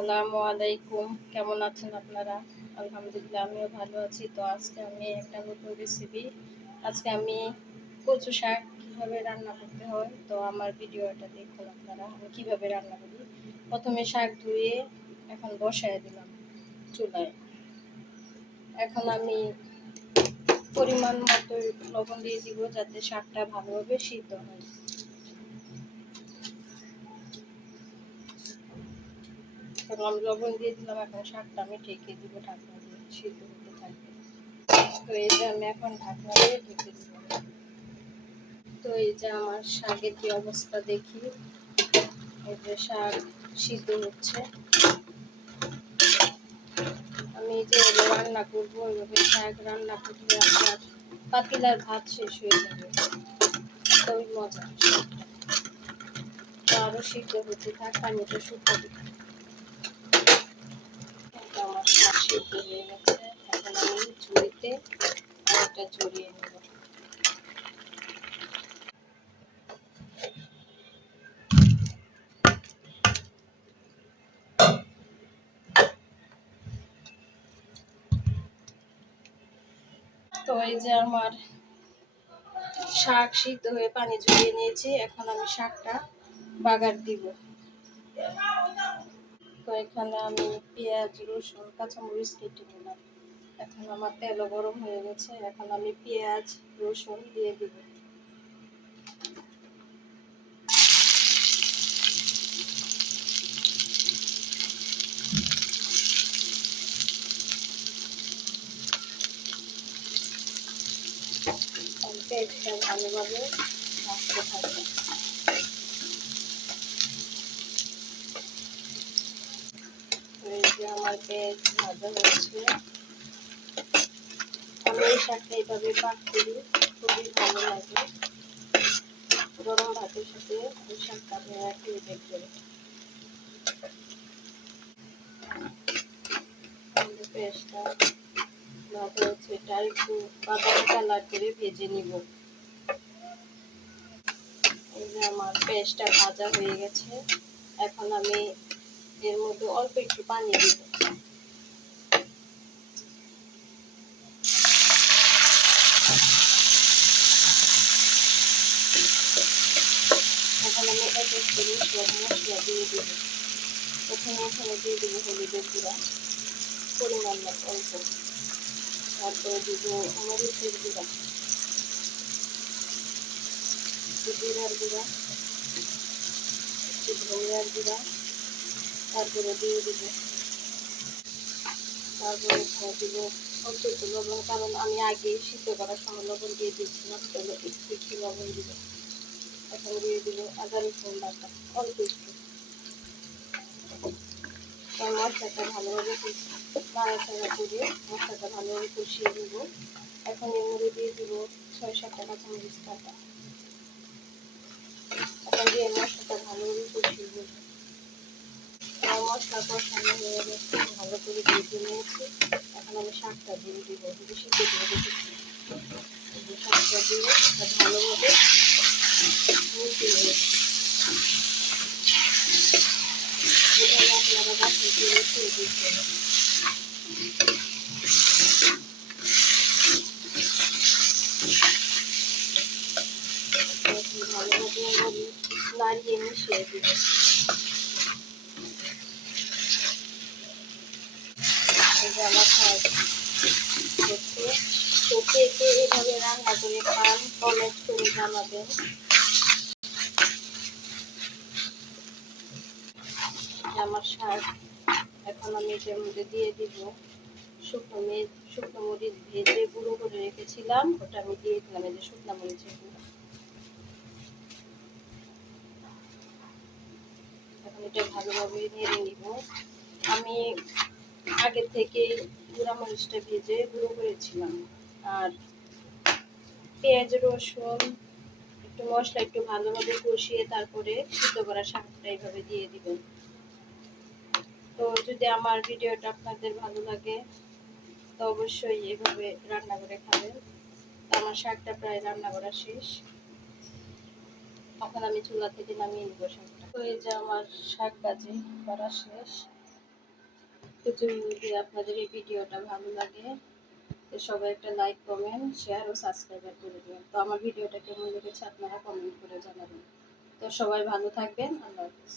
আসসালামু আলাইকুম, কেমন আছেন আপনারা? আলহামদুলিল্লাহ, আমিও ভালো আছি। তো আজকে আমি একটা নতুন রেসিপি, আজকে আমি কচু শাক কিভাবে রান্না করতে হয়, তো আমার ভিডিওটা দেখুন আপনারা। আমি কিভাবে রান্না করি, প্রথমে শাক ধুয়ে এখন বসায় দিলাম চুলায়। এখন আমি পরিমাণ মতো লবণ দিয়ে দিব, যাতে শাকটা ভালোভাবে সিদ্ধ হয়। এখন আমি লবণ দিয়ে দিলাম, এখন শাকটা আমি ঢেকে দিব, ঢাকনা দিয়ে সিদ্ধ হতে থাকবে। তো এই যে আমি এখন ঢাকনা দিয়ে ঢেকে দিলাম। তো এই যে আমার শাকের কি অবস্থা দেখি, এই যে শাক সিদ্ধ হচ্ছে। আমি যেভাবে রান্না করবো ওইভাবে শাক রান্না করলে আপনার পাতিলার ভাত শেষ হয়ে যাবে, খুবই মজা। তো আরো সিদ্ধ হতে থাক, পানিটা শুকাতে থাক। আমার শাক সিদ্ধ হয়ে গেছে, এখন আমি ঝুড়িতে আরেকটা ঝরিয়ে নেব। তো এই যে আমার শাক সিদ্ধ হয়ে পানি ঝরিয়ে নিয়েছি, এখন আমি শাকটা বাগার দিব। তো এখানে আমি পেঁয়াজ, রসুন, কাঁচামরিচ কেটে নিলাম। এখন আমার তেলও গরম হয়ে গেছে, এখন আমি পেঁয়াজ, রসুন দিয়ে দিব। পেঁয়াজটা ভালোভাবে ভাজতে থাকবে। এই যে আমার পেঁয়াজ ভাজা হচ্ছে। আমি এই শাকটা এইভাবে পাক করি, খুবই ভালো লাগে। গরম ভাতের সাথে এই শাকটা আপনারা খেয়ে দেখবেন। পেঁয়াজটা ভাজা হচ্ছে, এটা একটু বাদামি কালার করে ভেজে নিব। এই যে আমার পেঁয়াজটা ভাজা হয়ে গেছে, এখন আমি এর মধ্যে অল্প একটু পানি দিব। এখন আমি এক এক করে সব মশলা দিয়ে দিব। প্রথমে এখানে দিয়ে দিব হলুদের গুঁড়া পরিমাণ মতো অল্প, তারপরে দিব মরিচের গুঁড়া, একটু জিরার গুঁড়া, একটু ধনিয়ার গুঁড়া, তারপরে দিয়ে দিব, তারপরে দিব অল্প একটু লবণ, কারণ আমি আগে সিদ্ধ করার সময় লবণ দিয়ে দিচ্ছিলাম, তো একটু একটু লবণ দিব। এখন দিয়ে দিব আদা রসুন বাটা অল্প একটু। মশলাটা ভালোভাবে নাড়াচাড়া করে মশলাটা ভালোভাবে কষিয়ে নেব। এখন এর মধ্যে দিয়ে দিব ৬-৭টা কাঁচামরিচ কাটা। এখন দিয়ে মশলাটা ভালোভাবে কষিয়ে নেব। আমার মশলা কষানো হয়ে গেছে, ভালো করে ভেজে নিয়েছি। এখন আমি শাকটা দিয়ে দিব, সিদ্ধ করে রেখেছি। শাকটা দিয়ে ভালোভাবে মিশিয়ে নেব। এখানে আপনারা বাসায় করে খেয়ে দেখবেন। ভালোভাবে নাড়িয়ে মিশিয়ে দিব। আমার খাওয়া হচ্ছে। তো কে কে এভাবে রান্না করে খান, কমেন্ট করে জানাবেন। আমার শাক এখন আমি এটার মধ্যে দিয়ে দিব শুকনো মরিচ ভেজে গুঁড়ো করে রেখেছিলাম, ওটা আমি দিয়ে দিলাম। এই যে শুকনো মরিচের গুঁড়ো, এখন এটা ভালোভাবে নেড়ে নিব। আমি আগে থেকে গুঁড়া মরিচটা ভেজে গুঁড়ো করেছিলাম। আর পেঁয়াজ, রসুন, একটু মশলা একটু ভালোভাবে কষিয়ে তারপরে সিদ্ধ করা শাকটা এইভাবে দিয়ে দিবেন। তো যদি আমার ভিডিওটা আপনাদের ভালো লাগে তো অবশ্যই এভাবে রান্না করে খাবেন। আমার শাকটা প্রায় রান্না করা শেষ, এখন আমি চুলা থেকে নামিয়ে নিব শাকটা। তো এই যে আমার শাক ভাজি করা শেষ, তো যদি আপনাদের এই ভিডিওটা ভালো লাগে তো সবাই একটা লাইক, কমেন্ট, শেয়ার ও সাবস্ক্রাইব করে দিবেন। তো আমার ভিডিওটা কেমন লেগেছে আপনারা কমেন্ট করে জানাবেন। তো সবাই ভালো থাকবেন। আল্লাহ হাফেজ।